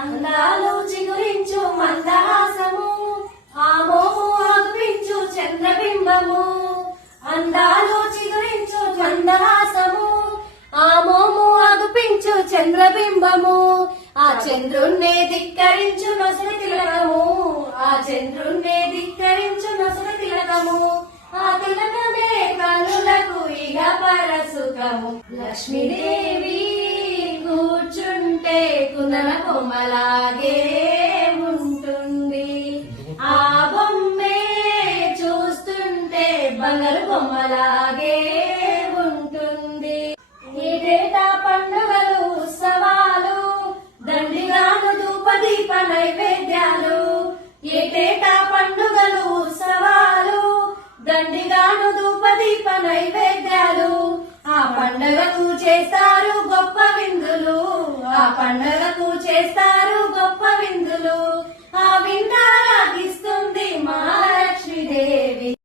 అందాలు చిగురించు మందహాసము, ఆ మోము ఆగుపించు చంద్రబింబము. అందాలు చిగురించు మందహాసము, ఆ మోము ఆగుపించు చంద్రబింబము. ఆ చంద్రుణ్ణే ధిక్కరించు నొసటి తిలకము, ఆ చంద్రుణ్ణే ధిక్కరించు నొసటి తిలకము. ఆ తిలకమే కనులకు ఇహ పరసుఖము. లక్ష్మీదేవి కూర్చుంటే కుందన కొమ్మలాగే ఉంటుంది, ఆ బొమ్మే చూస్తుంటే బంగారు బొమ్మలాగే ఉంటుంది. ఏటేటా పండుగలు ఉత్సవాలు, దండిగాను ధూపదీప నైవేద్యాలు. ఏటేటా పండుగలు ఉత్సవాలు, దండిగాను ధూపదీప నైవేద్యాలు. ఆ పండుగకు చేస్తారు గొప్ప విందులు, ఆ పండుగకు చేస్తారు